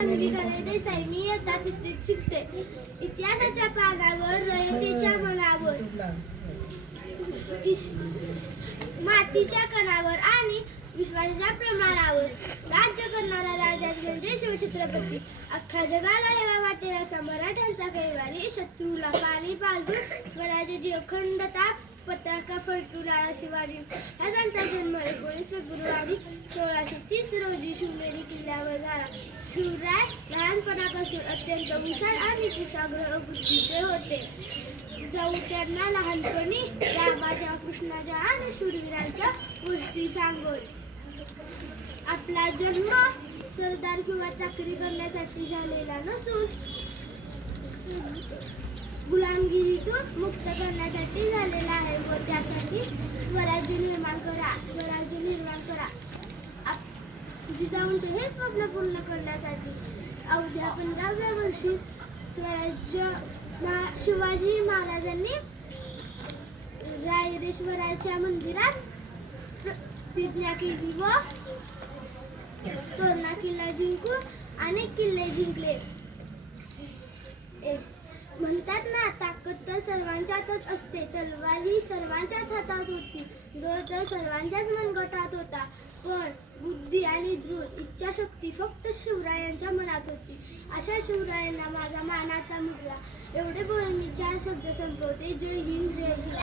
देसाई मी इयत्ता तिसरीत शिकते. इतिहासाच्या पानावर रयतेच्या मनावर मातीच्या कणावर आणि विश्वासाच्या प्रमाणावर राज्य करणारा राजा म्हणजे शिवछत्रपती. अख्ख्या जगाला हेवा वाटेल असा मराठ्यांचा कैवारी, शत्रूला पाणी पाजून स्वराज्याची अखंडता पताका फडकवणारा शिवाजी. हा त्यांचा जन्म 19 फेब्रुवारी 1630 रोजी शिवनेरी किल्ल्यावर झाला. शिवराय लहानपणापासून अत्यंत हुशार आणि कुशाग्र बुद्धीचे होते. जाऊ त्यांना लहानपणी रामाच्या, कृष्णाच्या आणि शूरवीरांच्या गोष्टी सांगत. आपला जन्म सरदार किंवा चाकरी करण्यासाठी झालेला नसून गुलामगिरीतून मुक्त करण्यासाठी झालेला आहे व त्यासाठी स्वराज्य निर्माण करा, स्वराज्य निर्माण करा. जिजाऊंचे हे स्वप्न पूर्ण करण्यासाठी अवघ्या 15व्या वर्षी शिवाजी महाराजांनी रायरेश्वराच्या मंदिरात प्रतिज्ञा केली व तोरणा किल्ला जिंकून अनेक किल्ले जिंकले. म्हणतात ना, ताकद तर सर्वांच्यातच असते. तलवार ही सर्वांच्याच हातात होती, जोर तर सर्वांच्याच मनगटात होता. पण बुद्धी आणि दृढ इच्छाशक्ती फक्त शिवरायांच्या मनात होती. अशा शिवरायांना माझा मानाचा मुजरा. एवढे बोलून मी 4 शब्द संपवते. जय हिंद, जय शिवराय.